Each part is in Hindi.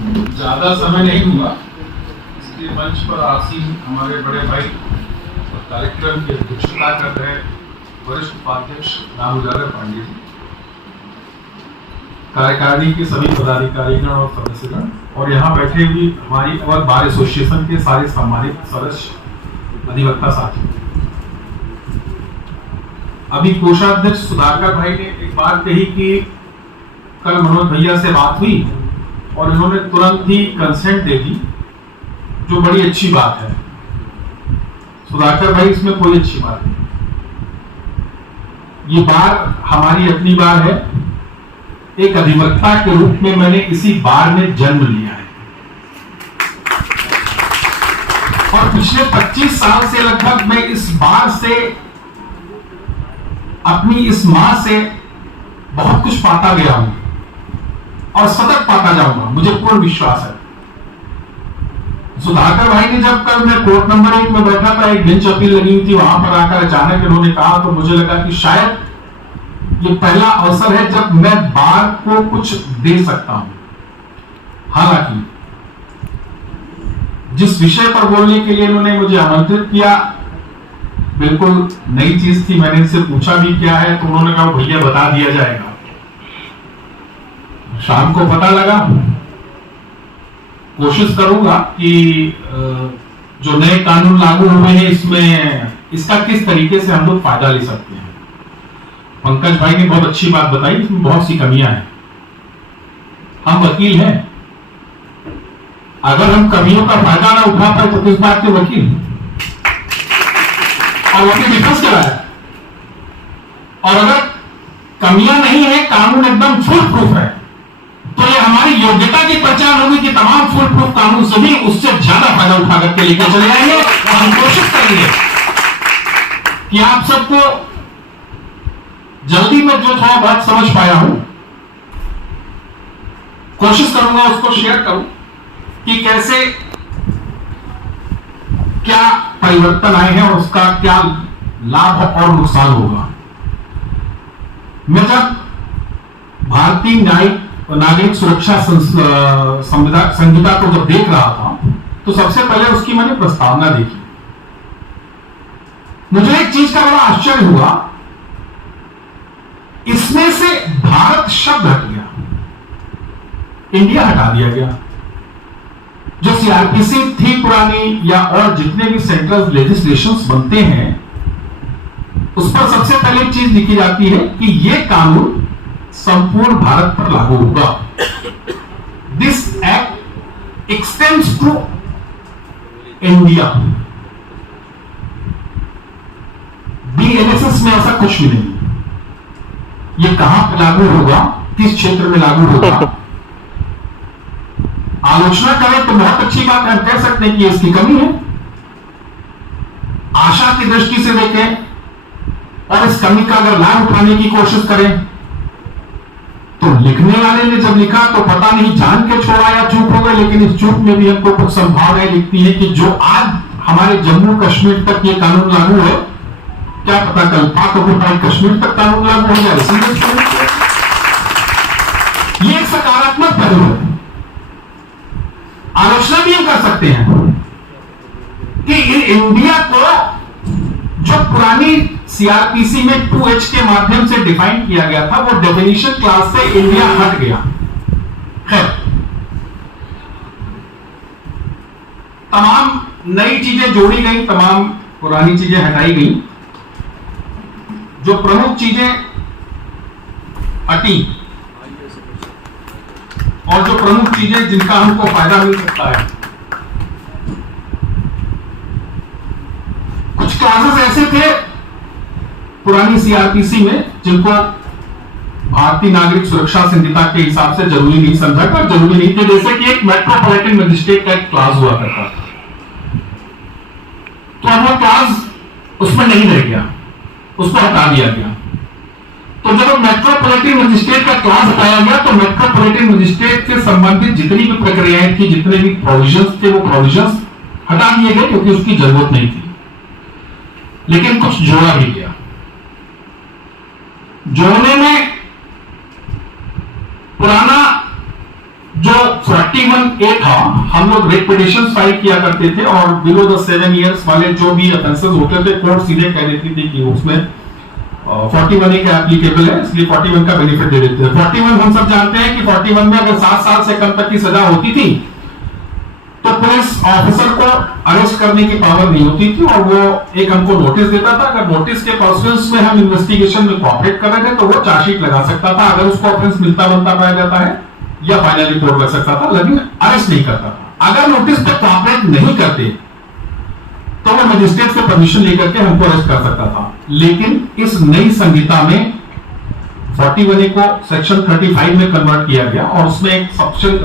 ज्यादा समय नहीं हुआ, इसलिए मंच पर आसीन हमारे बड़े भाई और कार्यक्रम की अध्यक्षता कर रहे वरिष्ठ उपाध्यक्ष राम उजागर पांडे जी, कार्यकारिणी के सभी पदाधिकारीगण और सदस्यगण और यहाँ बैठे हुए हमारी अवध बार एसोसिएशन के सारे सम्मानित सदस्य अधिवक्ता साथी। अभी कोषाध्यक्ष सुधाकर भाई ने एक बात कही कि कल मनोज भैया से बात हुई और इन्होंने तुरंत ही कंसेंट दे दी, जो बड़ी अच्छी बात है। सुधाकर भाई, इसमें कोई अच्छी बात नहीं, ये बार हमारी अपनी बार है। एक अधिवक्ता के रूप में मैंने इसी बार में जन्म लिया है और पिछले 25 साल से लगभग मैं इस बार से, अपनी इस मां से बहुत कुछ पाता गया हूं और सतत पाता जाऊंगा, मुझे पूर्ण विश्वास है। सुधाकर भाई ने जब कल मैं कोर्ट नंबर 1 में बैठा था, एक बेंच अपील लगी हुई थी, वहां पर आकर अचानक इन्होंने कहा तो मुझे लगा कि शायद ये पहला अवसर है जब मैं बार को कुछ दे सकता हूं। हालांकि जिस विषय पर बोलने के लिए इन्होंने मुझे आमंत्रित किया, बिल्कुल नई चीज थी। मैंने इनसे पूछा भी क्या है, तो उन्होंने कहा भैया बता दिया जाएगा। शाम को पता लगा। कोशिश करूंगा कि जो नए कानून लागू हुए हैं इसमें इसका किस तरीके से हम लोग फायदा ले सकते हैं। पंकज भाई ने बहुत अच्छी बात बताई, इसमें बहुत सी कमियां हैं। हम वकील हैं, अगर हम कमियों का फायदा ना उठा पाए तो किस बात के वकील, और वकील डिफेंस कराया। और अगर कमियां नहीं है, कानून एकदम फुल प्रूफ है, तो ये हमारी योग्यता की पहचान होगी कि तमाम फुल प्रूफ कानून से भी उससे ज्यादा फायदा उठा करके लेकर चले जाएंगे। और हम कोशिश करेंगे कि आप सबको जल्दी में जो थोड़ा बहुत समझ पाया हूं, कोशिश करूंगा उसको शेयर करूं कि कैसे क्या परिवर्तन आए हैं और उसका क्या लाभ और नुकसान होगा। मैं जब भारतीय न्यायिक नागरिक सुरक्षा संहिता को जब देख रहा था, तो सबसे पहले उसकी मैंने प्रस्तावना देखी। मुझे एक चीज का बड़ा आश्चर्य हुआ, इसमें से भारत शब्द हट गया, इंडिया हटा दिया गया। जो सीआरपीसी थी पुरानी, या और जितने भी सेंट्रल लेजिस्लेशंस बनते हैं, उस पर सबसे पहले चीज लिखी जाती है कि यह कानून संपूर्ण भारत पर लागू होगा। This act extends to India. BNSS में ऐसा कुछ भी नहीं। ये कहां पर लागू होगा, किस क्षेत्र में लागू होगा, आलोचना करें तो बहुत अच्छी बात है, हम कह सकते हैं कि इसकी कमी है। आशा की दृष्टि से देखें और इस कमी का अगर लाभ उठाने की कोशिश करें, तो लिखने वाले ने जब लिखा तो पता नहीं जान के छोड़ा या चूक हो गए, लेकिन इस चूक में भी हमको कुछ संभावनाएं लिखती है कि जो आज हमारे जम्मू कश्मीर तक ये कानून लागू है, क्या पता कल पाक ऑक्युपाइड कश्मीर तक कानून लागू हो जाए। ये एक सकारात्मक पहलू है। आलोचना भी हम कर सकते हैं कि इंडिया को जो पुरानी सीआरपीसी में 2H के माध्यम से डिफाइन किया गया था, वो डेफिनेशन क्लास से इंडिया हट गया। खैर, तमाम नई चीजें जोड़ी गई, तमाम पुरानी चीजें हटाई गई। जो प्रमुख चीजें हटी और जो प्रमुख चीजें जिनका हमको फायदा मिल सकता है, कुछ क्लासेस ऐसे थे पुरानी सीआरपीसी में जिनको भारतीय नागरिक सुरक्षा संहिता के हिसाब से जरूरी नहीं समझा था, जरूरी नहीं थे। जैसे कि एक मेट्रोपॉलिटन मजिस्ट्रेट का एक क्लास हुआ करता था, तो अब वो क्लास उसमें नहीं रह गया, उसको हटा दिया गया। तो जब मेट्रोपॉलिटन मजिस्ट्रेट का क्लास हटाया गया, तो मेट्रोपॉलिटन मजिस्ट्रेट से संबंधित जितनी भी प्रक्रियाएं थी, जितने भी प्रोविजंस थे, वो प्रोविजंस हटा दिए गए क्योंकि उसकी जरूरत नहीं थी। लेकिन कुछ जोड़ा भी गया। जोड़ने में पुराना जो 41A था, हम लोग रेट पिटिशंस फाइल किया करते थे और बिलो द 7 इयर्स वाले जो भी ऑफेंसेस होते थे कोर्ट सीधे कह देती थी कि उसमें 41A का एप्लीकेबल है, इसलिए 41 का बेनिफिट दे देते हैं। 41 हम सब जानते हैं कि 41 में अगर 7 साल से कम तक की सजा होती थी तो पुलिस ऑफिसर को अरेस्ट करने की पावर नहीं होती थी और वो एक हमको नोटिस देता था। अगर नोटिस के पर्सुएंस में हम इन्वेस्टिगेशन में कोऑपरेट कर रहे थे तो वो चार्जशीट लगा सकता था, अगर उसको ऑफेंस मिलता बनता पाया जाता है, या फाइनल रिपोर्ट कर सकता था, लेकिन अरेस्ट नहीं करता था। अगर नोटिस पे कोऑपरेट नहीं करते तो वो मजिस्ट्रेट से परमिशन लेकर के हमको अरेस्ट कर सकता था। लेकिन इस नई संहिता में 41A को सेक्शन 35 में कन्वर्ट किया गया और उसमें एक सेक्शन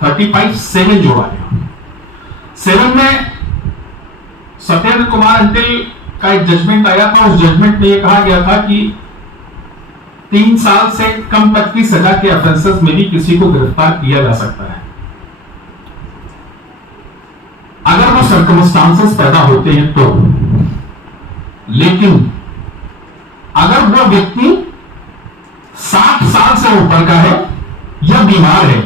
35(7) जोड़ा गया। 7 में सत्येंद्र कुमार अंटिल का एक जजमेंट आया था। उस जजमेंट में यह कहा गया था कि 3 साल से कम तक की सजा के ऑफेंसेस में भी किसी को गिरफ्तार किया जा सकता है अगर वो सर्कमस्टांसेस पैदा होते हैं तो। लेकिन अगर वो व्यक्ति 60 साल से ऊपर का है या बीमार है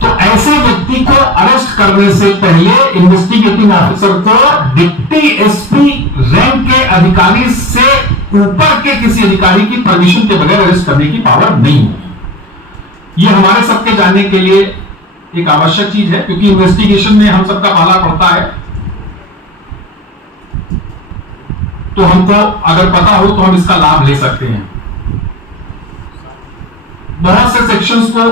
तो ऐसे व्यक्ति को अरेस्ट करने से पहले इन्वेस्टिगेटिंग ऑफिसर को डिप्टी एसपी रैंक के अधिकारी से ऊपर के किसी अधिकारी की परमिशन के बगैर अरेस्ट करने की पावर नहीं होगी। यह हमारे सबके जानने के लिए एक आवश्यक चीज है, क्योंकि इन्वेस्टिगेशन में हम सबका पाला पड़ता है। तो हमको अगर पता हो तो हम इसका लाभ ले सकते हैं। बहुत से सेक्शंस को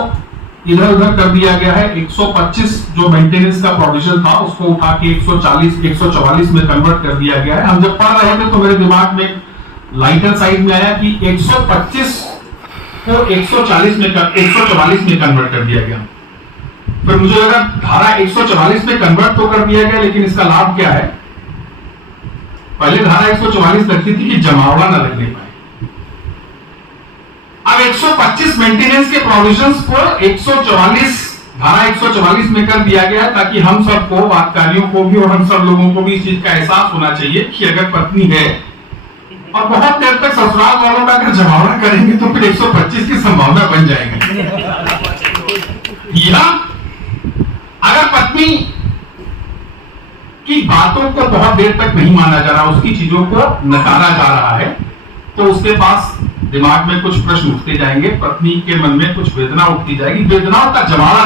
इधर उधर कर दिया गया है। 125 जो मेंटेनेंस का प्रोविजन था उसको उठा के 144 में कन्वर्ट कर दिया गया है। हम जब पढ़ रहे थे तो मेरे दिमाग में लाइटर साइड में आया कि 125 को 144 में कन्वर्ट कर दिया गया। फिर मुझे लगा धारा 144 में कन्वर्ट तो कर दिया गया, लेकिन इसका लाभ क्या है? पहले धारा 144 लगती थी कि जमावड़ा न लगने पाए। अब 125 मेंटेनेंस के प्रोविजंस को 144 धारा 144 में कर दिया गया ताकि हम सबको, वादकारियों को भी और हम सब लोगों को भी इस चीज का एहसास होना चाहिए कि अगर पत्नी है और बहुत देर तक ससुराल वालों का अगर जमावड़ा करेंगे तो फिर 125 की संभावना बन जाएगी। या अगर पत्नी की बातों को बहुत देर तक नहीं माना जा रहा, उसकी चीजों को नकारा जा रहा है, तो उसके पास दिमाग में कुछ प्रश्न उठते जाएंगे, पत्नी के मन में कुछ वेदना उठती जाएगी। वेदनाओं का जमावड़ा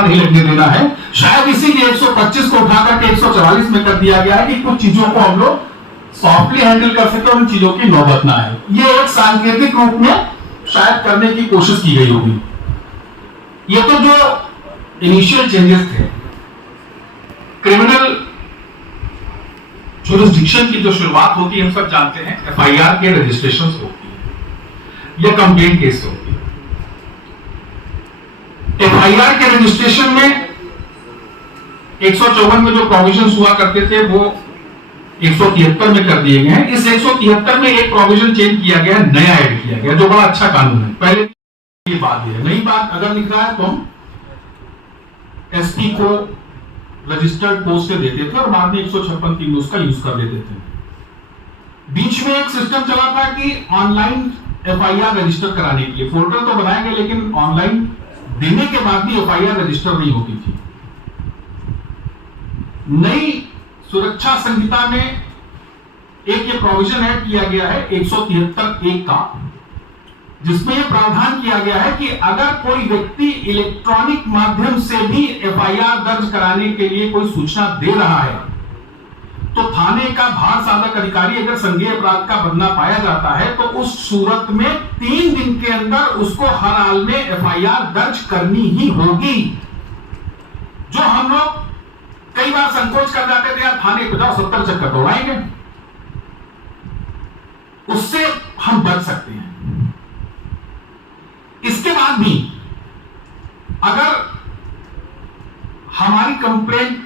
नहीं लगने देना है। शायद इसीलिए 125 को उठा करके 144 में कर दिया गया है कि कुछ चीजों को हम लोग सॉफ्टली हैंडल कर सके और उन चीजों की नौबत ना आए। ये एक सांकेतिक रूप में शायद करने की कोशिश की गई होगी। ये तो जो इनिशियल चेंजेस थे। क्रिमिनल जुरिस्डिक्शन की जो शुरुआत होती है हम सब जानते हैं, एफआईआर के रजिस्ट्रेशन से होती है या कंप्लेंट केस से होती है। एफआईआर के रजिस्ट्रेशन में 154 में जो प्रोविजन हुआ करते थे वो 173 में कर दिए गए हैं। इस 173 में एक प्रोविजन चेंज किया गया, नया ऐड किया गया, जो बड़ा अच्छा कानून है। पहले ये बात है, नई बात अगर लिख रहा है तो हम एसपी को रजिस्टर्ड पोस्ट से देते थे और बाद में 156(3) उसका यूज कर लेते थे। बीच में एक सिस्टम चला था कि ऑनलाइन एफआईआर रजिस्टर कराने के लिए पोर्टल तो बनाया गया, लेकिन ऑनलाइन देने के बाद भी एफआईआर रजिस्टर नहीं होती थी। नई सुरक्षा संहिता में एक ये प्रोविजन ऐड किया गया है 173(1) का, जिसमें यह प्रावधान किया गया है कि अगर कोई व्यक्ति इलेक्ट्रॉनिक माध्यम से भी एफआईआर दर्ज कराने के लिए कोई सूचना दे रहा है तो थाने का भार साधक अधिकारी अगर संज्ञेय अपराध का बनना पाया जाता है तो उस सूरत में 3 दिन के अंदर उसको हर हाल में एफआईआर दर्ज करनी ही होगी। जो हम लोग कई बार संकोच कर जाते थे, यार थाने को जाओ 70 चक्कर दौड़ाएंगे, उससे हम बच सकते हैं। इसके बाद भी अगर हमारी कंप्लेंट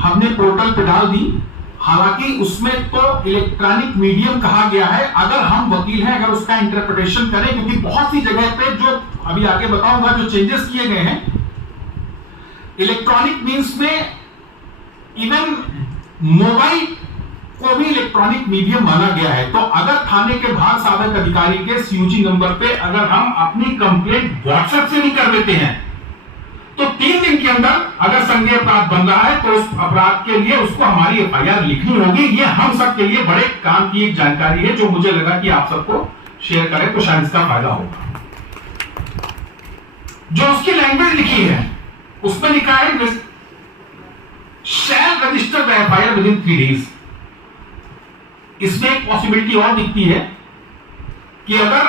हमने पोर्टल पे डाल दी, हालांकि उसमें तो इलेक्ट्रॉनिक मीडियम कहा गया है, अगर हम वकील हैं अगर उसका इंटरप्रिटेशन करें, क्योंकि बहुत सी जगह पे जो अभी आगे बताऊंगा जो चेंजेस किए गए हैं इलेक्ट्रॉनिक मींस में, इवन मोबाइल को भी इलेक्ट्रॉनिक मीडियम माना गया है। तो अगर थाने के भार साधक अधिकारी के सीयूजी नंबर पे अगर हम अपनी कंप्लेंट व्हाट्सएप से नहीं कर देते हैं अंदर अगर संज्ञेय अपराध बन रहा है तो उस अपराध के लिए उसको हमारी एफआईआर लिखनी होगी। ये हम सब के लिए बड़े काम की एक जानकारी है जो मुझे लगा कि आप सबको शेयर करें तो शायद इसका फायदा होगा। जो उसकी लैंग्वेज लिखी है उसमें लिखा है shall register the FIR within 3 days। इसमें एक पॉसिबिलिटी और दिखती है कि अगर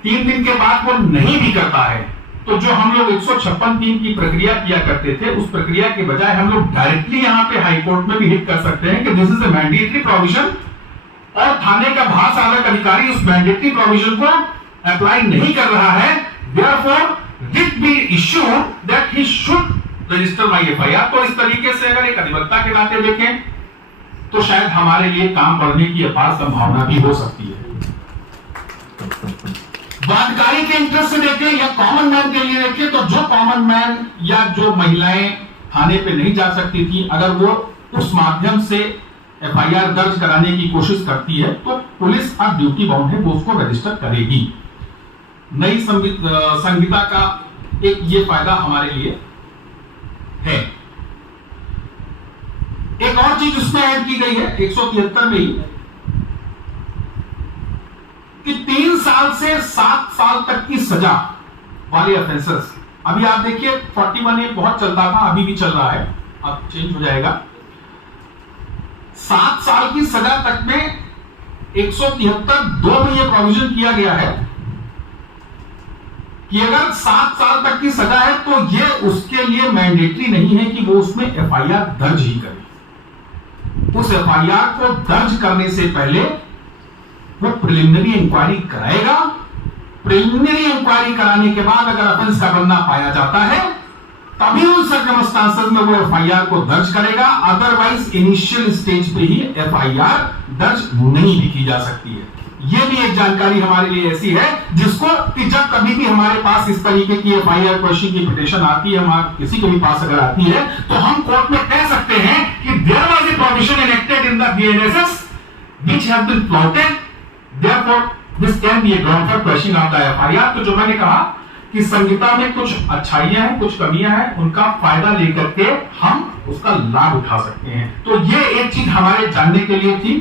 3 दिन के बाद वो नहीं भी करता है तो जो हम लोग 156(3) की प्रक्रिया किया करते थे उस प्रक्रिया के बजाय हम लोग डायरेक्टली यहां पे हाई कोर्ट में भी हिट कर सकते हैं कि this is a mandatory provision और थाने का भाषालक अधिकारी उस मैंडेटरी प्रोविजन को अप्लाई नहीं कर रहा है, therefore writ be issued that he should register my FIR. तो इस तरीके से अगर एक अधिवक्ता के नाते देखें तो शायद हमारे लिए काम बढ़ने की अपार संभावना भी हो सकती है। वादकारी के इंटरेस्ट से देखें या कॉमन मैन के लिए देखें तो जो कॉमन मैन या जो महिलाएं थाने पे नहीं जा सकती थी अगर वो उस माध्यम से एफआईआर दर्ज कराने की कोशिश करती है तो पुलिस अब ड्यूटी बाउंड है, वो उसको रजिस्टर करेगी। नई संहिता का एक ये फायदा हमारे लिए है। एक और चीज उसमें ऐड की गई है 173 में ही कि 3 साल से 7 साल तक की सजा वाले ऑफेंसेस, अभी आप देखिए 41A बहुत चलता था, अभी भी चल रहा है, अब चेंज हो जाएगा। 7 साल की सजा तक में 173(2) में यह प्रोविजन किया गया है कि अगर 7 साल तक की सजा है तो यह उसके लिए मैंडेटरी नहीं है कि वो उसमें एफआईआर दर्ज ही करे। उस एफआईआर को दर्ज करने से पहले वो प्रिलिमिनरी इंक्वायरी कराएगा। प्रिलिमिनरी इंक्वायरी कराने के बाद अगर ऑफेंस का बनना पाया जाता है तभी उन सर्कमस्टांसेस में वो एफआईआर को दर्ज करेगा, अदरवाइज इनिशियल स्टेज पे ही एफआईआर दर्ज नहीं भी की जा सकती है। यह भी एक जानकारी हमारे लिए ऐसी है जिसको कि जब कभी भी हमारे पास इस तरीके की एफआईआर क्वेश्चन की पिटीशन आती है, हमारे किसी के भी पास अगर आती है तो हम कोर्ट में कह सकते हैं कि there was a provision enacted in the BNSS which has been flouted, therefore this can be a ground for questioning of the FIR. तो जो मैंने कहा कि संहिता में कुछ अच्छाइयां हैं, कुछ कमियां हैं, उनका फायदा लेकर के हम उसका लाभ उठा सकते हैं। तो ये एक चीज हमारे जानने के लिए थी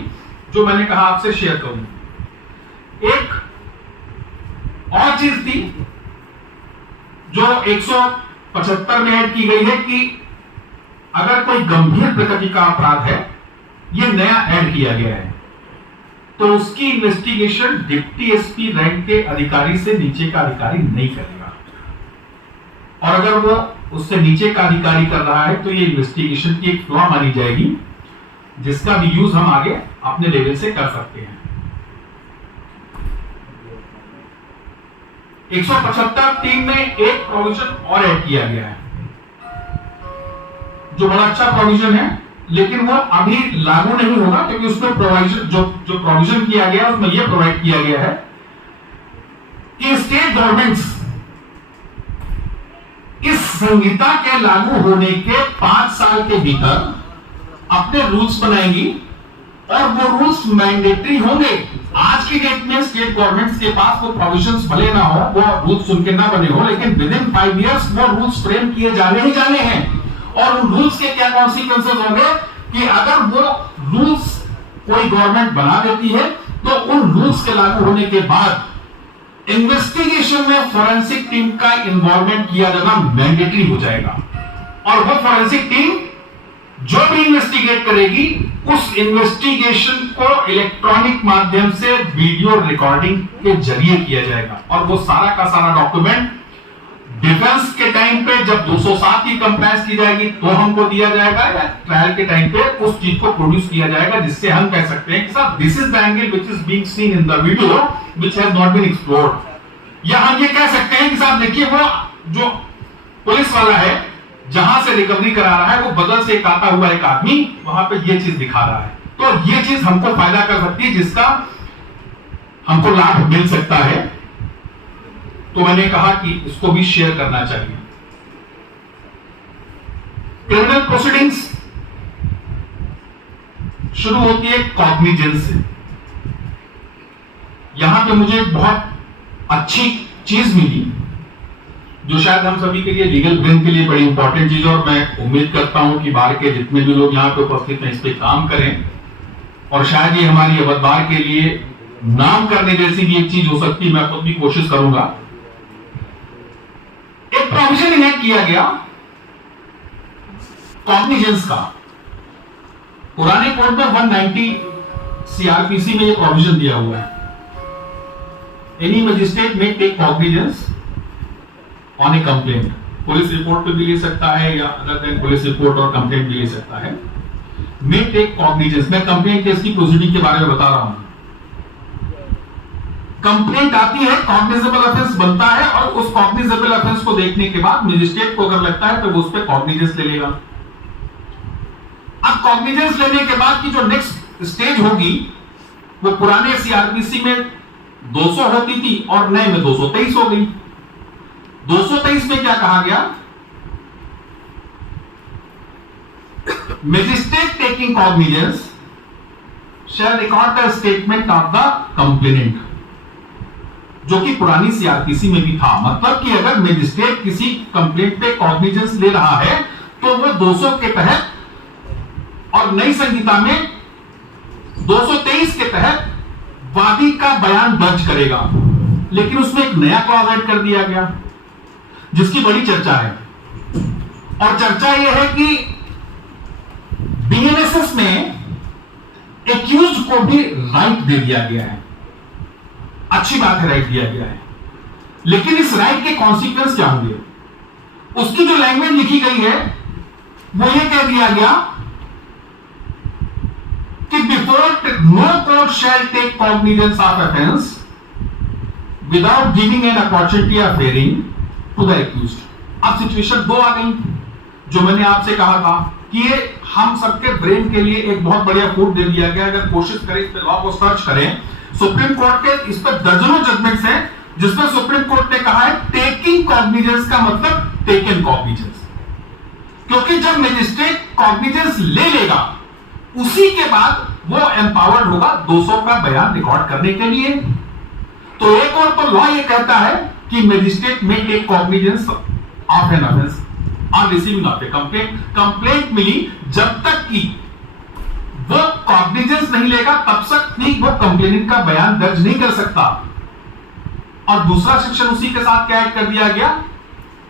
जो मैंने कहा आपसे शेयर करूं। एक और चीज थी जो 175 में ऐड की गई है कि अगर कोई गंभीर प्रकृति का अपराध है, यह नया ऐड किया गया है, तो उसकी इन्वेस्टिगेशन डिप्टी एसपी रैंक के अधिकारी से नीचे का अधिकारी नहीं करेगा, और अगर वो उससे नीचे का अधिकारी कर रहा है तो ये इन्वेस्टिगेशन की एक फ्लॉ मानी जाएगी जिसका भी यूज हम आगे अपने लेवल से कर सकते हैं। 175(3) में एक प्रोविजन और ऐड किया गया है जो बड़ा अच्छा प्रोविजन है, लेकिन वो अभी लागू नहीं होगा क्योंकि उसमें प्रोविजन जो प्रोविजन किया गया है उसमें यह प्रोवाइड किया गया है कि स्टेट गवर्नमेंट्स इस संहिता के लागू होने के 5 साल के भीतर अपने रूल्स बनाएंगी और वो रूल्स मैंडेटरी होंगे। आज की डेट में स्टेट गवर्नमेंट्स के पास वो प्रोविजंस भले ना हो, वो रूल्स उनके ना बने हो, लेकिन विद इन 5 इयर्स वो रूल्स फ्रेम किए जाने ही जाने हैं। और उन रूल्स के क्या कॉन्सिक्वेंसेस होंगे कि अगर वो रूल्स कोई गवर्नमेंट बना देती है तो उन रूल्स के लागू होने के बाद इन्वेस्टिगेशन में फोरेंसिक टीम का इन्वॉल्वमेंट किया जाना मैंडेटरी हो जाएगा, और वो फोरेंसिक टीम जो भी इन्वेस्टिगेट करेगी उस इन्वेस्टिगेशन को इलेक्ट्रॉनिक माध्यम से वीडियो रिकॉर्डिंग के जरिए किया जाएगा, और वो सारा का सारा डॉक्यूमेंट डिफेंस के टाइम पे जब 207 की कंप्लायंस की जाएगी तो हमको दिया जाएगा, या ट्रायल के टाइम पे उस चीज को प्रोड्यूस किया जाएगा, जिससे हम कह सकते हैं कि साहब this is the angle which is being seen in the video which has not been explored. या हम ये कह सकते हैं कि साहब देखिए वो जो पुलिस वाला है जहां से रिकवरी करा रहा है वो बगल से एक आता हुआ एक आदमी वहां पे ये चीज दिखा रहा है, तो ये चीज हमको फायदा कर सकती है जिसका हमको लाभ मिल सकता है। तो मैंने कहा कि इसको भी शेयर करना चाहिए। क्रिमिनल प्रोसीडिंग्स शुरू होती है कॉग्निजेंस से। यहां पे मुझे बहुत अच्छी चीज मिली जो शायद हम सभी के लिए लीगल ब्रेन के लिए बड़ी इंपॉर्टेंट चीज है, और मैं उम्मीद करता हूं कि बार के जितने भी लोग यहाँ पे उपस्थित हैं इस पे काम करें, और शायद ये हमारी अवध बार के लिए नाम करने जैसी भी एक चीज हो सकती है। मैं खुद भी कोशिश करूंगा। एक प्रोविजन इनेक्ट किया गया कॉग्निजेंस का। पुराने कोड में 190 सीआरपीसी में ये प्रोविजन दिया हुआ है, any magistrate may take cognizance on a complaint. Police report पे भी ले सकता है या अदर देन पुलिस रिपोर्ट और कंप्लेंट भी ले सकता है। मे टेक कॉग्निजेंस, मैं कंप्लेंट केस की प्रोसीडिंग के बारे में बता रहा हूं। कंप्लेंट आती है, कॉग्निजेबल ऑफेंस बनता है, और उस कॉग्निजेबल ऑफेंस को देखने के बाद मजिस्ट्रेट को अगर लगता है तो वो उस पर कॉग्निजेंस ले लेगा। अब कॉग्निजेंस लेने के बाद की जो नेक्स्ट स्टेज होगी वो पुराने सीआरपीसी में 200 होती थी और नए में 223 हो गई। 223 में क्या कहा गया? Magistrate taking cognizance shall record the statement of the complainant, जो कि पुरानी सीआरपीसी में भी था। मतलब कि अगर मैजिस्ट्रेट किसी कंप्लेंट पे कॉग्निजेंस ले रहा है तो वो 200 के तहत, और नई संहिता में 223 के तहत वादी का बयान दर्ज करेगा। लेकिन उसमें एक नया क्लॉज ऐड कर दिया गया जिसकी बड़ी चर्चा है, और चर्चा यह है कि बीएनएसएस में एक्यूज को भी राइट दे दिया गया है। अच्छी बात है, राइट दिया गया है, लेकिन इस राइट के कॉन्सिक्वेंस क्या होंगे? उसकी जो लैंग्वेज लिखी गई है वो ये कह दिया गया कि before no court shall take cognizance of offence without giving an opportunity of hearing to the accused. अब सिचुएशन 2 आ गई, जो मैंने आपसे कहा था कि ये हम सबके ब्रेन के लिए एक बहुत बढ़िया फूड दे दिया गया। अगर कोशिश करें, इस पे लॉ को सर्च करें, सुप्रीम कोर्ट के इस पर दर्जनों जजमेंट्स हैं जिसमें सुप्रीम कोर्ट ने कहा है टेकिंग कॉग्निजेंस का मतलब टेकन कॉग्निजेंस, क्योंकि जब मजिस्ट्रेट कॉग्निजेंस ले लेगा उसी के बाद वो एम्पावर्ड होगा 200 का बयान रिकॉर्ड करने के लिए। तो एक और तो लॉ ये कहता है कि magistrate may take cognizance of an offence on receiving of a complaint. Complaint मिली जब तक कि वो कॉग्निजेंस नहीं लेगा तब तक भी वो कंप्लेनेंट का बयान दर्ज नहीं कर सकता। और दूसरा सेक्शन उसी के साथ क्या ऐड कर दिया गया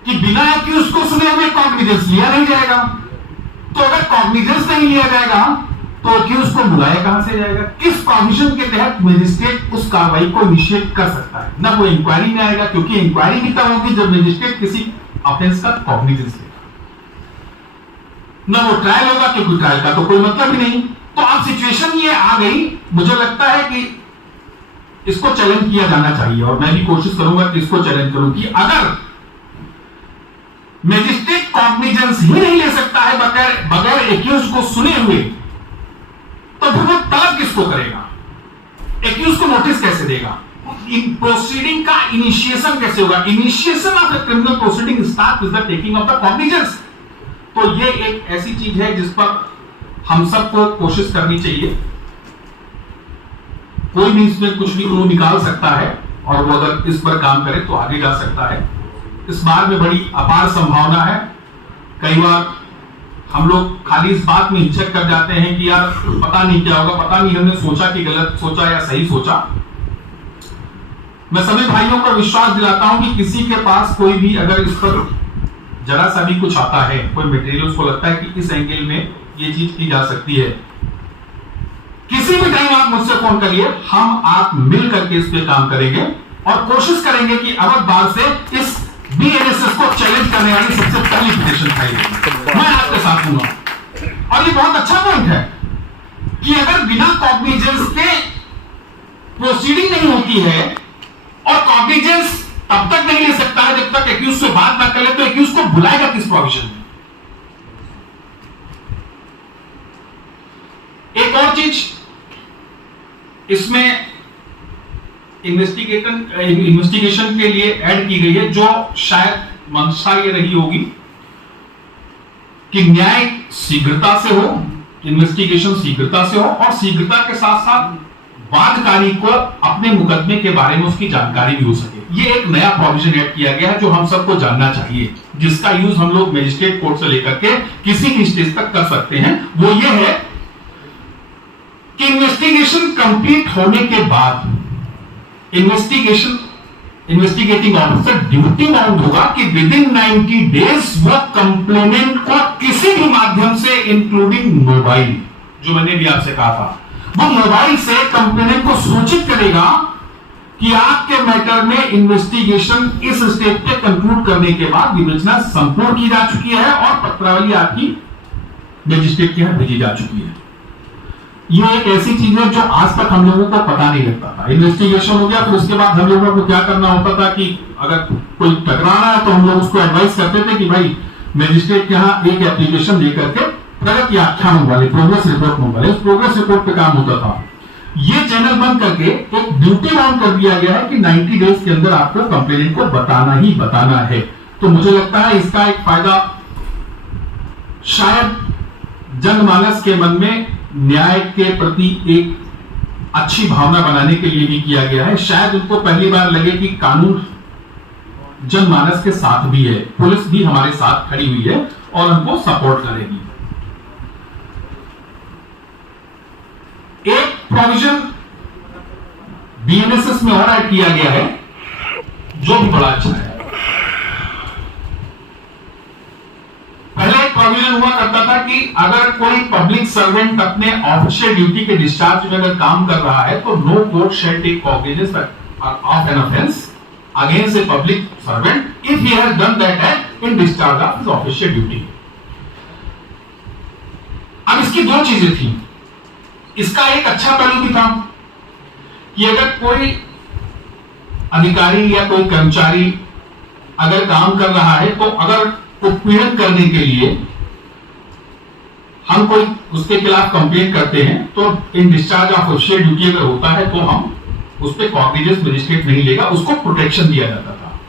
कि बिना एक्यूज को सुने हुए कॉग्निजेंस लिया नहीं जाएगा। तो अगर कॉग्निजेंस नहीं लिया जाएगा तो एक्यूज को बुलाया कहां से जाएगा? किस प्रोविजन के तहत मजिस्ट्रेट उस कार्रवाई को इनिशिएट कर सकता है? ना वो इंक्वायरी में आएगा, क्योंकि इंक्वायरी भी तब होगी जब मजिस्ट्रेट किसी ऑफेंस का कॉग्निजेंस लेगा। ना वो ट्रायल होगा, क्योंकि ट्रायल का तो कोई मतलब ही नहीं। तो अब सिचुएशन ये आ गई, मुझे लगता है कि इसको चैलेंज किया जाना चाहिए, और मैं भी कोशिश करूंगा कि इसको चैलेंज करूं कि अगर मैजिस्ट्रेट कॉग्निजेंस ही नहीं ले सकता है बगैर एक्यूज को सुने हुए, तो फिर वो तलब किसको करेगा? एक्यूज को नोटिस कैसे देगा? इन प्रोसीडिंग का इनिशिएशन कैसे होगा? Initiation of the criminal proceeding start with the taking of the cognizance. तो ये एक ऐसी चीज है जिस पर हम सबको कोशिश करनी चाहिए। कोई भी इसमें कुछ भी क्लू निकाल सकता है, और वो अगर इस पर काम करे तो आगे जा सकता है। इस बार में बड़ी अपार संभावना है। कई बार हम लोग खाली इस बात में हिचक कर जाते हैं कि यार पता नहीं क्या होगा, पता नहीं हमने सोचा कि गलत सोचा या सही सोचा। मैं सभी भाइयों को विश्वास दिलाता हूं कि किसी के पास कोई भी अगर इस पर जरा सा भी कुछ आता है, कोई मटेरियल उसको लगता है कि इस एंगल में ये चीज की जा सकती है, किसी भी टाइम आप मुझसे फोन करिए, हम आप मिल करके इस पे काम करेंगे और कोशिश करेंगे कि अवध बार से इस बीएनएसएस को चैलेंज करने वाली सबसे पहली पिटीशन फाइल मैं आपके साथ हूँ। और ये बहुत अच्छा पॉइंट है कि अगर बिना कॉग्निजेंस के प्रोसीडिंग नहीं होती है, और कॉग्निजेंस तब तक नहीं ले सकता है जब तक एक्यूज से बात ना कर ले, तो एक्यूज को बुलाएगा किस प्रोविजन में? एक और चीज इसमें इन्वेस्टिगेशन के लिए ऐड की गई है, जो शायद मंशा ये रही होगी कि न्याय शीघ्रता से हो, इन्वेस्टिगेशन शीघ्रता से हो, और शीघ्रता के साथ साथ वादकारी को अपने मुकदमे के बारे में उसकी जानकारी भी हो सके। ये एक नया प्रोविजन ऐड किया गया है जो हम सबको जानना चाहिए, जिसका यूज हम लोग मजिस्ट्रेट कोर्ट से लेकर के किसी भी स्टेज तक कर सकते हैं। वो ये है कि इन्वेस्टिगेशन कंप्लीट होने के बाद इन्वेस्टिगेटिंग ऑफिसर ड्यूटी बाउंड होगा कि विद इन 90 डेज वो कंप्लेनेंट को किसी भी माध्यम से, इंक्लूडिंग मोबाइल, जो मैंने भी आपसे कहा था, वो मोबाइल से कंप्लेनेंट को सूचित करेगा कि आपके मैटर में इन्वेस्टिगेशन इस स्टेज पे कंक्लूड करने के बाद विवेचना संपूर्ण की जा चुकी है और पत्रावली आपकी मजिस्ट्रेट के यहां भेजी जा चुकी है। ये एक ऐसी चीज है जो आज तक हम लोगों को पता नहीं लगता था। इन्वेस्टिगेशन हो गया, फिर उसके बाद हम लोगों को क्या करना होता था कि अगर कोई टकराना है तो हम लोग उसको एडवाइस करते थे कि भाई मजिस्ट्रेट के यहाँ एक एप्लीकेशन लेकर के प्रगति आख्या मंगवा ले, प्रोग्रेस रिपोर्ट मंगवा ले, उस प्रोग्रेस रिपोर्ट पे काम होता था। ये चैनल बंद करके एक ड्यूटी बाउंड कर दिया गया है कि 90 डेज के अंदर आपको कंप्लेनेंट को बताना ही बताना है। तो मुझे लगता है इसका एक फायदा शायद जनमानस के मन में न्याय के प्रति एक अच्छी भावना बनाने के लिए भी किया गया है। शायद उनको पहली बार लगे कि कानून जनमानस के साथ भी है, पुलिस भी हमारे साथ खड़ी हुई है और हमको सपोर्ट करेगी। एक प्रोविजन बीएनएसएस में और ऐड किया गया है जो भी बड़ा अच्छा है। पहले एक प्रोविजन हुआ करता था कि अगर कोई पब्लिक सर्वेंट अपने ऑफिशियल ड्यूटी के डिस्चार्ज में अगर काम कर रहा है तो no court shall take cognizance of an offence against a public servant if he has done that act in discharge of his official duty. अब इसकी दो चीजें थी। इसका एक अच्छा पहलू भी था कि अगर कोई अधिकारी या कोई कर्मचारी अगर काम कर रहा है तो अगर उत्पीड़न करने के लिए हम कोई उसके खिलाफ कंप्लेंट करते हैं तो इन डिस्चार्ज ऑफ ऑफिशियल ड्यूटी अगर होता है तो हम उस पर कॉग्निजेंस मजिस्ट्रेट नहीं लेगा, उसको प्रोटेक्शन दिया जाता था।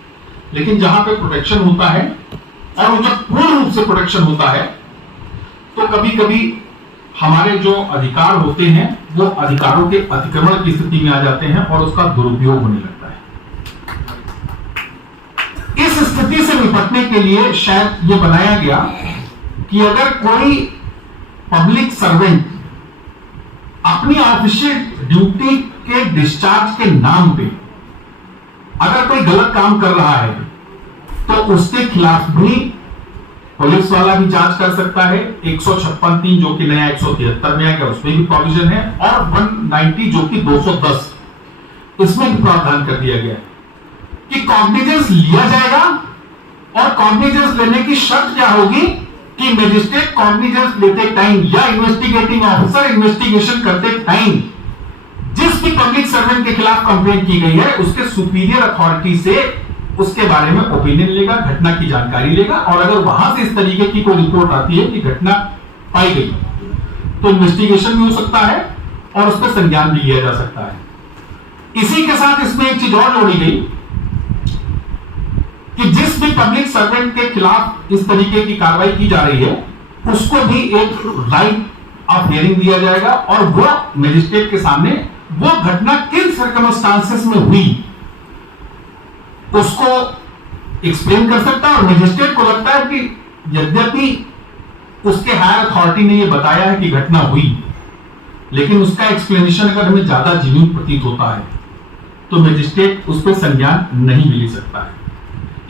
लेकिन जहां पे प्रोटेक्शन होता है और जब पूर्ण रूप से प्रोटेक्शन होता है तो कभी कभी हमारे जो अधिकार होते हैं वो अधिकारों के अतिक्रमण की स्थिति में आ जाते हैं और उसका दुरुपयोग होने लगता है। इस स्थिति से निपटने के लिए शायद ये बनाया गया कि अगर कोई पब्लिक सर्वेंट अपनी ऑफिशियल ड्यूटी के डिस्चार्ज के नाम पे अगर कोई गलत काम कर रहा है तो उसके खिलाफ भी पुलिस वाला भी जांच कर सकता है। 156(3) जो कि नया 173 में आ गया उसमें भी प्रोविजन है और 190 जो कि 210 इसमें भी प्रावधान कर दिया गया है कि कॉग्निजेंस लिया जाएगा और कॉग्निजेंस लेने की शर्त क्या होगी कि मजिस्ट्रेट कॉग्निजेंस लेते टाइम या इन्वेस्टिगेटिंग ऑफिसर इन्वेस्टिगेशन करते टाइम जिस भी पब्लिक सर्वेंट के खिलाफ कंप्लेंट की गई है उसके सुपीरियर अथॉरिटी से उसके बारे में ओपिनियन लेगा, घटना की जानकारी लेगा और अगर वहां से इस तरीके की कोई रिपोर्ट आती है कि घटना पाई गई तो इन्वेस्टिगेशन भी हो सकता है और उस पर संज्ञान भी लिया जा सकता है। इसी के साथ इसमें एक चीज और जोड़ी गई कि जिस भी पब्लिक सर्वेंट के खिलाफ इस तरीके की कार्रवाई की जा रही है उसको भी एक राइट ऑफ हियरिंग दिया जाएगा और वो मजिस्ट्रेट के सामने वो घटना किन सर्कमस्टांसेस में हुई उसको एक्सप्लेन कर सकता है और मजिस्ट्रेट को लगता है कि यद्यपि उसके हायर अथॉरिटी ने यह बताया है कि घटना हुई लेकिन उसका एक्सप्लेनेशन अगर हमें ज्यादा जेन्युइन प्रतीत होता है तो मजिस्ट्रेट उस पर संज्ञान नहीं मिल सकता है।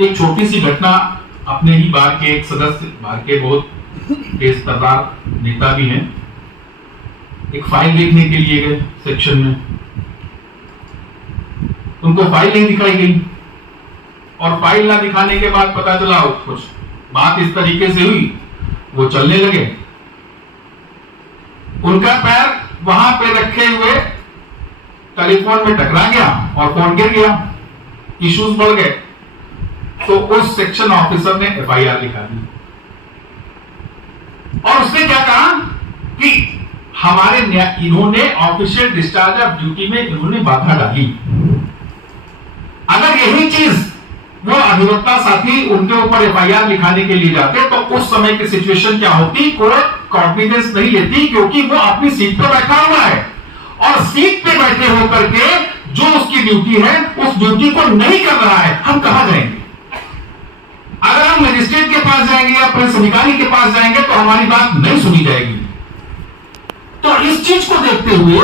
एक छोटी सी घटना अपने ही बार के एक सदस्य, बार के बहुत तेज तर्रार नेता भी हैं, एक फाइल देखने के लिए गए सेक्शन में, उनको फाइल नहीं दिखाई गई और फाइल ना दिखाने के बाद पता चला कुछ बात इस तरीके से हुई, वो चलने लगे, उनका पैर वहां पे रखे हुए टेलीफोन में टकरा गया और फोन गिर गया, इश्यूज बढ़ गए तो उस सेक्शन ऑफिसर ने एफआईआर लिखा दी और उसने क्या कहा कि हमारे इन्होंने ऑफिशियल डिस्चार्ज ऑफ ड्यूटी में इन्होंने बाधा डाली। अगर यही चीज वो अधिवक्ता साथी उनके ऊपर एफआईआर लिखाने के लिए जाते तो उस समय की सिचुएशन क्या होती, कोर्ट कॉग्निजेंस नहीं लेती क्योंकि वो अपनी सीट पर बैठा हुआ है और सीट पे बैठे होकर के जो उसकी ड्यूटी है उस ड्यूटी को नहीं कर रहा है, हम कहां जाएंगे? अगर हम मजिस्ट्रेट के पास जाएंगे या पुलिस अधिकारी के पास जाएंगे तो हमारी बात नहीं सुनी जाएगी। तो इस चीज को देखते हुए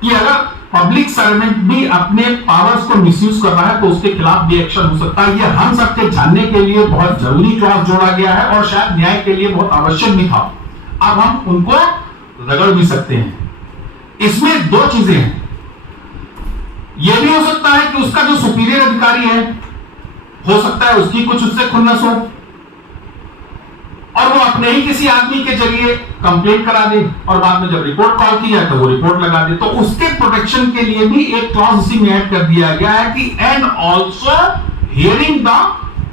कि अगर पब्लिक सर्वेंट भी अपने पावर्स को मिसयूज कर रहा है तो उसके खिलाफ भी एक्शन हो सकता है। यह हम सबके जानने के लिए बहुत जरूरी क्लॉज जोड़ा गया है और शायद न्याय के लिए बहुत आवश्यक भी था। अब हम उनको रगड़ भी सकते हैं। इसमें दो चीजें हैं। यह भी हो सकता है कि उसका जो सुपीरियर अधिकारी है, हो सकता है उसकी कुछ उससे खुन्नस हो और वो अपने ही किसी आदमी के जरिए कंप्लेंट करा दे और बाद में जब रिपोर्ट कॉल की जाए तो वो रिपोर्ट लगा दे। तो उसके प्रोटेक्शन के लिए भी एक क्लॉज इसी में ऐड कर दिया गया है कि and also hearing the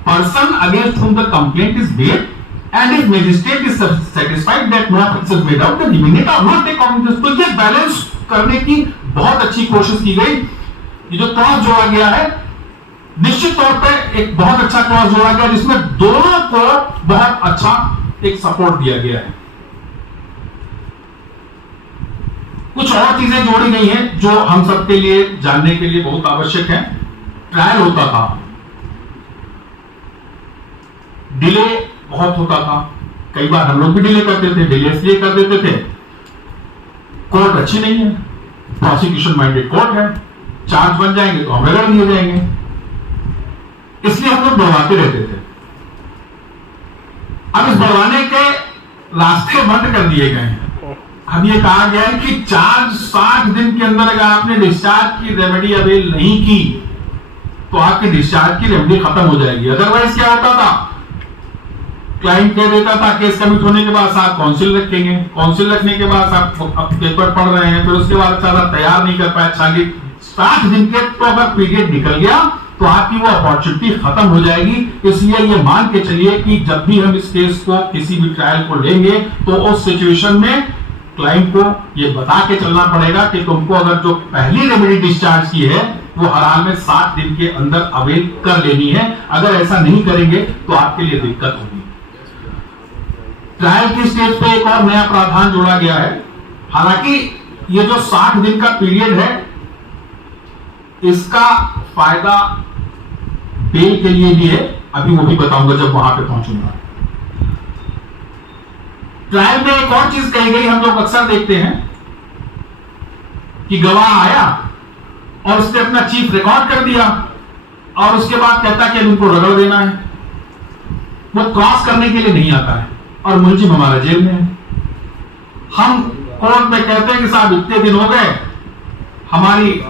person against whom the complaint is made and if magistrate is satisfied that no offence is made out the immediate और नॉट टेक ऑन दिस। तो ये बैलेंस करने की बहुत अच्छी कोशिश की गई। ये जो क्लॉज जोड़ा गया है निश्चित तौर पे एक बहुत अच्छा क्लॉज जोड़ा गया जिसमें दोनों को बहुत अच्छा एक सपोर्ट दिया गया है। कुछ और चीजें जोड़ी गई हैं जो हम सबके लिए जानने के लिए बहुत आवश्यक है। ट्रायल होता था, डिले बहुत होता था, कई बार हम लोग भी डिले करते थे। डिले इसलिए कर देते थे कोर्ट अच्छी नहीं है, प्रोसिक्यूशन माइंडेड कोर्ट है, चार्ज बन जाएंगे तो हम रगड़ दिए जाएंगे, इसलिए हम लोग बढ़वाते रहते थे। अब इस बढ़वाने के रास्ते बंद कर दिए गए हैं। अब ये कहा गया है कि 60 दिन के अंदर अगर आपने डिस्चार्ज की रेमेडी अवेल नहीं की तो आपकी डिस्चार्ज की रेमेडी खत्म हो जाएगी। अदरवाइज क्या होता था, क्लाइंट कह देता था केस कमिट होने के बाद आप काउंसिल रखेंगे, काउंसिल रखने के बाद आप पेपर पढ़ रहे हैं, फिर उसके बाद सारा तैयार नहीं कर पाए, 60 दिन के तो अगर पीरियड निकल गया तो आपकी वो अपॉर्चुनिटी खत्म हो जाएगी। इसलिए ये मान के चलिए कि जब भी हम इस केस को किसी भी ट्रायल को लेंगे तो उस सिचुएशन में क्लाइंट को ये बता के चलना पड़ेगा कि तुमको अगर जो पहली रेमेडी डिस्चार्ज की है वो हर हाल में 60 दिन के अंदर अवेल कर लेनी है। अगर ऐसा नहीं करेंगे तो आपके लिए दिक्कत होगी। ट्रायल की स्टेज पे एक और नया प्रावधान जोड़ा गया है। हालांकि ये जो 60 दिन का पीरियड है इसका फायदा बेल के लिए भी है, अभी वो भी बताऊंगा जब वहां पे पहुंचूंगा। ट्रायल में एक और चीज कही गई, हम लोग अक्सर देखते हैं कि गवाह आया और उसने अपना चीफ रिकॉर्ड कर दिया और उसके बाद कहता कि उनको रगड़ देना है। वो क्रॉस करने के लिए नहीं आता है और मुलजिम हमारा जेल में है। हम कोर्ट में कहते हैं कि साहब इतने दिन हो गए, हमारी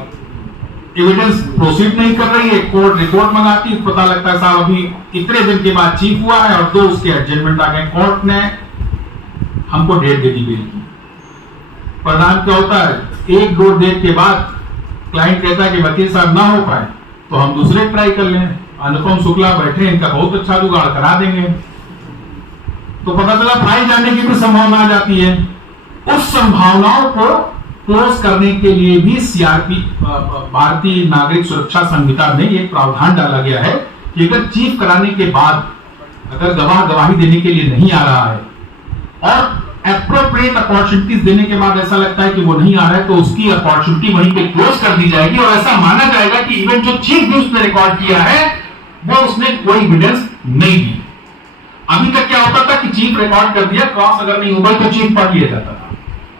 एविडेंस प्रोसीड नहीं कर रही है, कोर्ट रिपोर्ट मंगाती है, पता लगता है साहब अभी इतने दिन के बाद चीफ हुआ है और 2 उसके एडजमेंट आ गए। कोर्ट ने हमको डेट दे दी बेल की। परिणाम क्या होता है, 1-2 डेट के बाद क्लाइंट कहता है कि वकील साहब ना हो पाए तो हम दूसरे ट्राई कर लें, अनुपम शुक्ला बैठे, इनका बहुत अच्छा जुगाड़ करा देंगे। तो पता चला फाइल जाने की भी संभावना आ जाती है। उस संभावनाओं को क्लोज करने के लिए भी सीआरपी भारतीय नागरिक सुरक्षा संहिता में एक प्रावधान डाला गया है कि अगर चीफ कराने के बाद अगर गवाह गवाही देने के लिए नहीं आ रहा है और एप्रोप्रिएट अपॉर्चुनिटीज देने के बाद ऐसा लगता है कि वो नहीं आ रहा है तो उसकी अपॉर्चुनिटी वहीं पे क्लोज कर दी जाएगी और ऐसा माना जाएगा कि इवन जो चीफ ने उसने रिकॉर्ड किया है वो उसने कोई एविडेंस नहीं दी। अभी तक क्या होता था कि चीफ रिकॉर्ड कर दिया, क्रॉस अगर नहीं हुआ तो चीफ पढ़ लिया जाता था।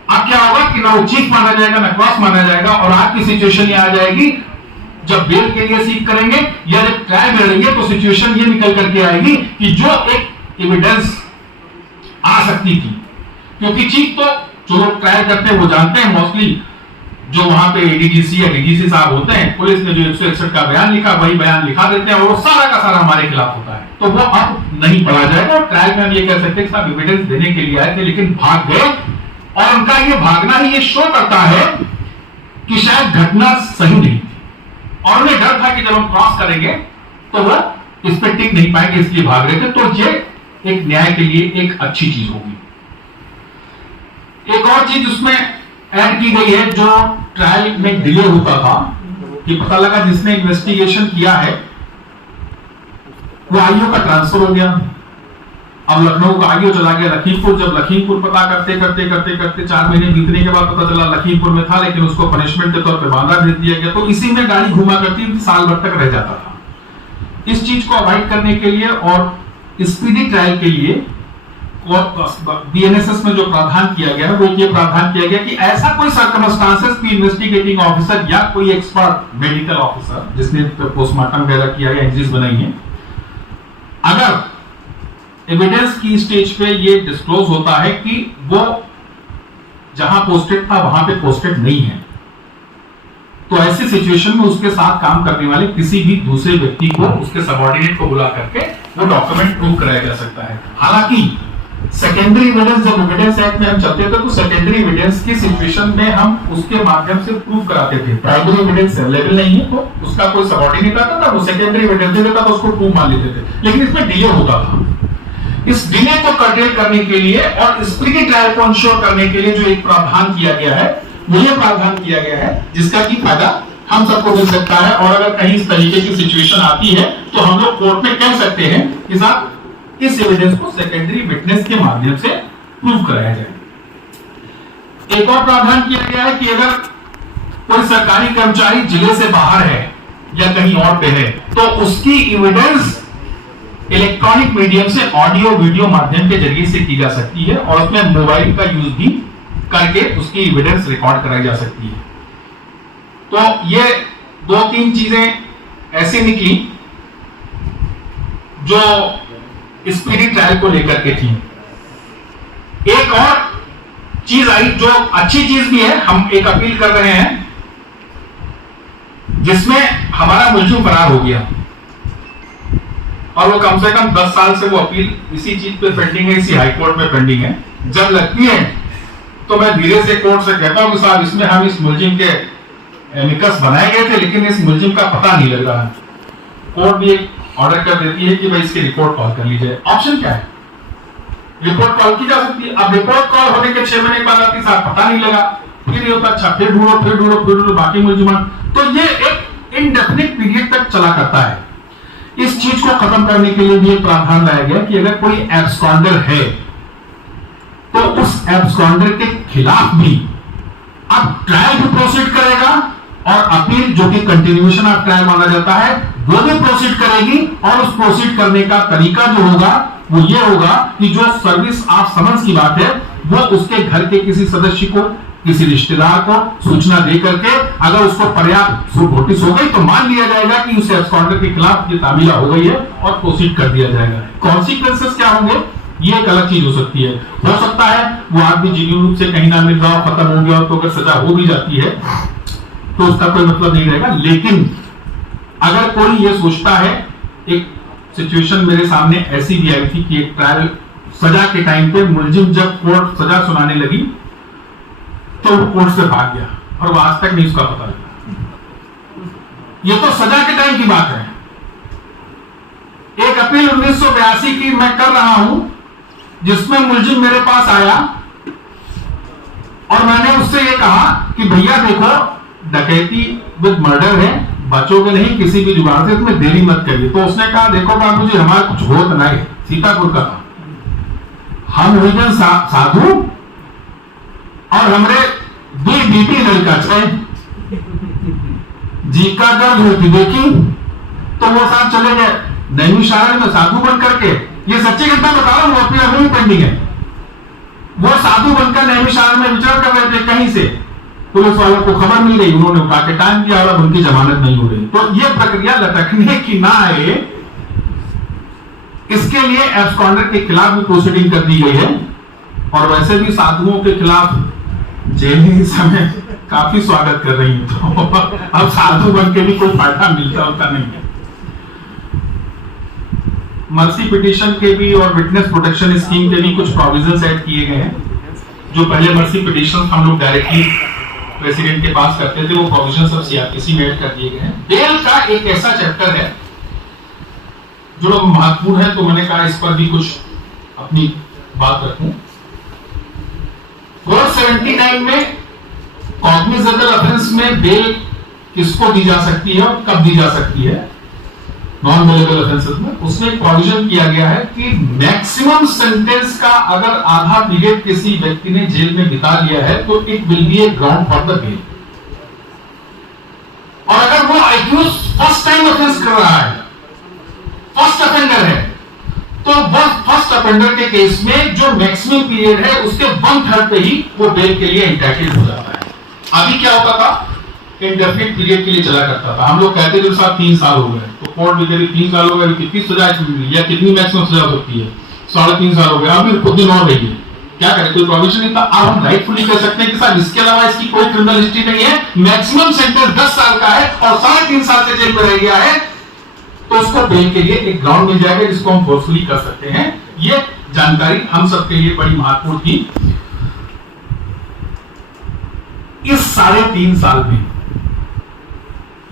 अब क्या होगा कि ना वो चीफ माना जाएगा ना क्रॉस माना जाएगा और आपकी सिचुएशन ये आ जाएगी जब बेल के लिए सीख करेंगे या जब ट्रायल करेंगे तो सिचुएशन ये निकल करके आएगी कि जो एक एविडेंस आ सकती थी, क्योंकि चीफ तो जो लोग ट्रायल करते हैं वो जानते हैं, मोस्टली जो वहां पे एडीजीसी या डीजीसी साहब होते हैं, पुलिस ने जो 161 का बयान लिखा वही बयान लिखा देते हैं और वो सारा का सारा हमारे खिलाफ होता है, तो वो अब नहीं पढ़ा जाएगा। और ट्रायल में हम ये कह सकते हैं साहब एविडेंस देने के लिए आए थे लेकिन भाग गए और उनका ये भागना ही ये शो करता है कि शायद घटना सही नहीं थी और उन्हें डर था कि जब हम क्रॉस करेंगे तो वो इस पर टिक नहीं पाएंगे इसलिए भाग रहे थे। तो ये एक न्याय के लिए एक अच्छी चीज होगी। एक और चीज उसमें ऐड की गई है, जो ट्रायल में डिले होता था कि पता लगा जिसने इन्वेस्टिगेशन किया है वो आईओ का ट्रांसफर हो गया। अब लखनऊ का आगे चला गया लखीमपुर, जब लखीमपुर पता करते करते करते करते 4 महीने बीतने के बाद पता चला लखीमपुर में था, लेकिन उसको पनिशमेंट के तौर पे बांदा भेज दिया गया। तो इसी में गाड़ी घुमा करती थी, साल भर तक रह जाता था। इस चीज को अवॉइड करने के लिए और स्पीडी ट्रायल के लिए बीएनएसएस में जो प्रावधान किया गया है वो ये प्रावधान किया गया कि ऐसा कोई सर्कमस्टांसेस की इन्वेस्टिगेटिंग ऑफिसर या कोई एक्सपर्ट मेडिकल ऑफिसर जिसने पोस्टमार्टम वगैरह किया या इंजरीज बनाई है, अगर एविडेंस की स्टेज पे ये डिस्क्लोज होता है कि वो जहां पोस्टेड था वहां पे पोस्टेड नहीं है, तो ऐसी सिचुएशन में उसके साथ काम करने वाले किसी भी दूसरे व्यक्ति को, उसके सबऑर्डिनेट को बुला करके वो डॉक्यूमेंट प्रूव कराया जा सकता है। हालांकि सेकेंडरी एविडेंस, जब एविडेंस एक्ट में हम चलते थे तो सेकेंडरी एविडेंस की सिचुएशन में हम उसके माध्यम से प्रूव कराते थे। प्राइमरी एविडेंस अवेलेबल नहीं है तो उसका कोई सबऑर्डिनेट आता था, वो सेकेंडरी एविडेंस दे देता था, उसको प्रूव मान लेते थे। लेकिन इसमें डिले होता था। इस डिले को कर्टेल करने के लिए और स्पीडी ट्रायल को इंश्योर करने के लिए जो एक प्रावधान किया गया है, वो ये प्रावधान किया गया है जिसका की फायदा हम सबको मिल सकता है। और अगर कहीं इस तरीके की सिचुएशन आती है तो हम लोग कोर्ट में कह सकते हैं कि साहब इस एविडेंस को सेकेंडरी विटनेस के माध्यम से प्रूव कराया जाए। एक और प्रावधान किया गया है कि अगर कोई सरकारी कर्मचारी जिले से बाहर है या कहीं और पे है तो उसकी एविडेंस इलेक्ट्रॉनिक मीडियम से ऑडियो वीडियो माध्यम के जरिए से की जा सकती है और उसमें मोबाइल का यूज भी करके उसकी एविडेंस रिकॉर्ड कराई जा सकती है। तो ये 2-3 चीजें ऐसी निकली जो स्पीडी ट्रायल को लेकर के थी। एक और चीज आई जो अच्छी चीज भी है, हम एक अपील कर रहे हैं जिसमें हमारा मुलजिम फरार हो गया और वो कम से कम 10 साल से वो अपील इसी चीज पे पेंडिंग है, इसी हाई कोर्ट में पेंडिंग है। जब लगती है तो मैं धीरे से कोर्ट से कहता हूं कि साहब इसमें हम इस मुलजिम के एमिकस बनाए गए थे लेकिन इस मुलजिम का पता नहीं लग रहा है। कोर्ट भी एक ऑर्डर कर देती है कि भाई इसकी रिपोर्ट कॉल कर लीजिए। ऑप्शन क्या है? रिपोर्ट कॉल की जा सकती है। अब रिपोर्ट कॉल होने के 6 महीने बाद आपके साथ पता नहीं लगा, फिर ये होता अच्छा फिर ढूंढो फिर ढूंढो फिर ढूंढो बाकी मुलजिमान, तो ये एक इनडेफिनिट पीरियड तक चला करता है। इस चीज को खत्म करने के लिए भी एक प्रावधान लाया गया कि अगर कोई एब्सकॉन्डर है तो उस एब्सकॉन्डर के खिलाफ भी अब ट्रायल भी प्रोसीड करेगा और अपील जो कि कंटिन्यूएशन ऑफ ट्रायल माना जाता है वो भी प्रोसीड करेगी। और उस प्रोसीड करने का तरीका जो होगा वो ये होगा कि जो सर्विस ऑफ समन्स की बात है वो उसके घर के किसी सदस्य को, किसी रिश्तेदार को सूचना दे करके अगर उसको पर्याप्त नोटिस हो गई तो मान लिया जाएगा कि उस एब्सकॉन्डर के खिलाफ ये तामीला हो गई है और प्रोसीड कर दिया जाएगा। कॉन्सिक्वेंसेस क्या होंगे ये एक अलग चीज हो सकती है। हो सकता है वो आदमी जीवन रूप से कहीं ना मिल रहा, खत्म हो गया, तो अगर सजा हो भी जाती है तो उसका कोई मतलब नहीं रहेगा। लेकिन अगर कोई ये सोचता है, एक सिचुएशन मेरे सामने ऐसी भी आई थी कि एक ट्रायल सजा के टाइम पे मुलजिम जब कोर्ट सजा सुनाने लगी तो वो कोर्ट से भाग गया और वो आज तक नहीं उसका पता लगा। ये तो सजा के टाइम की बात है। एक अपील 1982 की मैं कर रहा हूं जिसमें मुलजिम मेरे पास आया और मैंने उससे ये कहा कि भैया देखो डकैती विद मर्डर है, बचोगे नहीं किसी भी जुगाड़ से, इसमें देरी मत करिए। तो उसने कहा देखो बाबूजी हमारा कुछ होत नहीं, सीतापुर का था, हम हुई साधु और हमरे 2 बेटी लड़का छे जी का दर्द होती देखी तो वो साथ चले गए नैमिषारण्य में साधु बन करके। ये सच्ची घटना बता रहा हूं, वो अपनी अभी पेंडिंग है। वो साधु बनकर नैमिषारण्य में विचार कर रहे थे, कहीं से पुलिस वालों को खबर मिल गई, उन्होंने उठा के टाइम किया और उनकी जमानत नहीं हो रही। तो ये प्रक्रिया लटकने की ना आए इसके लिए एब्सकॉन्डर के खिलाफ भी प्रोसीडिंग कर दी गई है। और वैसे भी साधुओं के खिलाफ जेल ही समय काफी स्वागत कर रही है, तो अब साधु बन के भी कोई फायदा मिलता होता नहीं है। मर्सी पिटीशन के भी और विटनेस प्रोटेक्शन स्कीम के भी कुछ प्रोविजंस ऐड किए गए हैं। जो पहले मर्सी पिटीशन हम लोग डायरेक्टली प्रेसिडेंट के पास करते थे वो प्रोविजंस अब सीआरपीसी में ऐड कर दिए गए हैं। बेल का एक ऐसा चैप्टर है जो महत्वपूर्ण है, तो मैंने कहा इस पर भी कुछ अपनी बात रखूं। 479 में कॉग्निजेबल ऑफेंस में बेल किसको दी जा सकती है और कब दी जा सकती है, नॉन बेलेबल ऑफेंसेस में उसमें प्रोविजन किया गया है कि मैक्सिमम सेंटेंस का अगर आधा पीरियड किसी व्यक्ति ने जेल में बिता लिया है तो it will be a ground for the bail. और अगर वो एक्यूज फर्स्ट टाइम ऑफेंस कर रहा है, फर्स्ट ऑफेंडर है, तो वह फर्स्ट ऑफेंडर के केस में जो मैक्सिमम पीरियड है उसके 1/3 पे ही वो बेल के लिए इंटाइटल्ड हो जाता है। अभी क्या होता था, इंडेफिनिट पीरियड के लिए चला करता था। हम लोग कहते थे साहब 3 साल हो गए, तो कोर्ट भी कह 3 साल हो गए, कितनी सजा या कितनी मैक्सिमम सजा हो सकती है, 3.5 साल हो गए, अभी कुछ दिन और रही है, क्या करें, कोई प्रोविजन नहीं था। अब हम राइटफुली कह सकते हैं कि साहब इसके अलावा इसकी कोई क्रिमिनल हिस्ट्री नहीं है, मैक्सिमम सेंटेंस 10 साल का है और 3.5 साल से जेल में रह गया है, तो उसको बेल के लिए एक ग्राउंड मिल जाएगा जिसको हम फोर्सफुली कर सकते हैं। ये जानकारी हम सबके लिए बड़ी महत्वपूर्ण थी। इस 3.5 साल में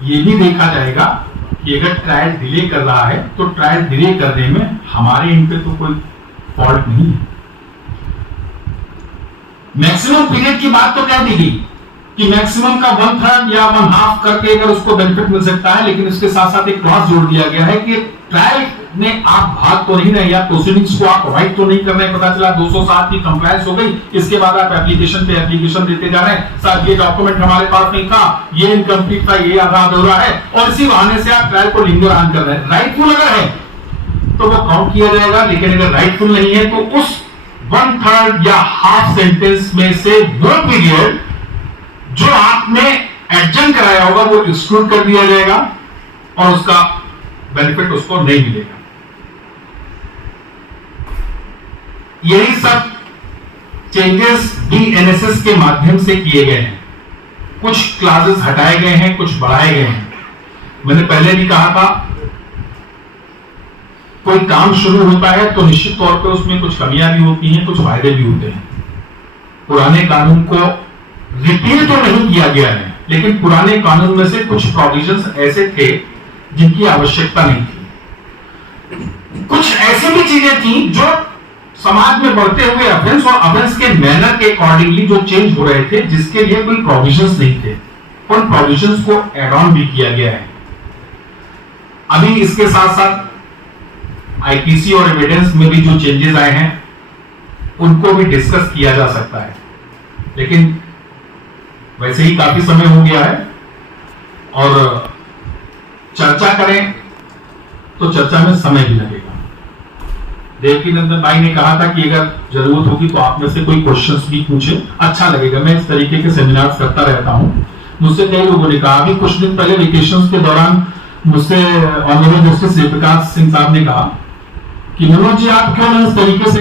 ये भी देखा जाएगा कि अगर ट्रायल डिले कर रहा है तो ट्रायल डिले करने में हमारे इन पे तो कोई फॉल्ट नहीं है। मैक्सिमम पीरियड की बात तो कह दी गई कि मैक्सिमम का 1/3 या 1/2 करके अगर उसको बेनिफिट मिल सकता है, लेकिन इसके साथ साथ एक क्लॉज जोड़ दिया गया है कि ट्रायल में आप भाग तो नहीं रहे या प्रोसीडिंग्स को आप राइट तो नहीं कर रहे, पता चला 207 की कंप्लायंस हो गई, इसके बाद आप एप्लीकेशन पे एप्लीकेशन देते जा रहे हैं, साहब ये डॉक्यूमेंट हमारे पास नहीं था, ये इनकम्प्लीट था, ये आधा अधूरा है, और इसी बहाने से आप ट्रायल को लिंगर ऑन कर रहे हैं। राइटफुल अगर है तो वो काउंट किया जाएगा, लेकिन अगर राइटफुल नहीं है तो उस 1/3 या हाफ सेंटेंस में से वो पीरियड जो आपने एडजन कराया होगा वो एक्सक्लूड कर दिया जाएगा और उसका बेनिफिट उसको नहीं मिलेगा। यही सब चेंजेस डीएनएसएस के माध्यम से किए गए हैं। कुछ क्लासेस हटाए गए हैं, कुछ बढ़ाए गए हैं। मैंने पहले भी कहा था, कोई काम शुरू होता है तो निश्चित तौर पे उसमें कुछ कमियां भी होती हैं, कुछ फायदे भी होते हैं। पुराने कानून को रिपील तो नहीं किया गया है, लेकिन पुराने कानून में से कुछ प्रोविजंस ऐसे थे जिनकी आवश्यकता नहीं थी। कुछ ऐसी भी चीजें थी जो समाज में बढ़ते हुए ऑफेंस और ऑफेंस के मैनर के अकॉर्डिंगली जो चेंज हो रहे थे, जिसके लिए कोई प्रोविजंस नहीं थे, उन प्रोविजंस को एड ऑन भी किया गया है। अभी इसके साथ साथ आईपीसी और एविडेंस में भी जो चेंजेस आए हैं उनको भी डिस्कस किया जा सकता है, लेकिन वैसे ही काफी समय हो गया है और चर्चा करें तो चर्चा में समय भी लगेगा। देवकीनंदन भाई ने कहा था कि अगर जरूरत होगी तो आप में से कोई क्वेश्चंस भी पूछे, अच्छा लगेगा। मैं इस तरीके के सेमिनार्स करता रहता हूं। मुझसे कई लोगों ने कहा, अभी कुछ दिन पहले वेकेशंस के दौरान मुझसे ऑनरेबल जस्टिस जयप्रकाश सिंह साहब ने कहा कि मनोज जी आप क्यों इस तरीके से